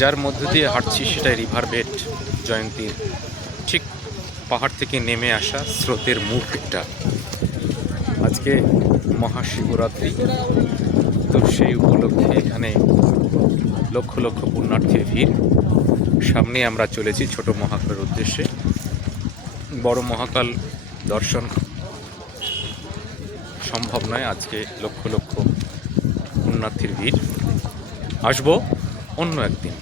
যার মধ্য দিয়ে হাঁটছি সেটা রিভার বেড জয়ন্তীর ঠিক পাহাড় থেকে নেমে আসা স্রোতের মুখ আজকে মহাশিবরাত্রি। তো সেই উপলক্ষে এখানে লক্ষ লক্ষ পুণ্যার্থীর ভিড়। সামনে আমরা চলেছি ছোট মহাকালের উদ্দেশ্যে। বড় মহাকাল দর্শন সম্ভব নয়। আজকে লক্ষ লক্ষ পুণ্যার্থীর ভিড়। আসব? অন্য একদিন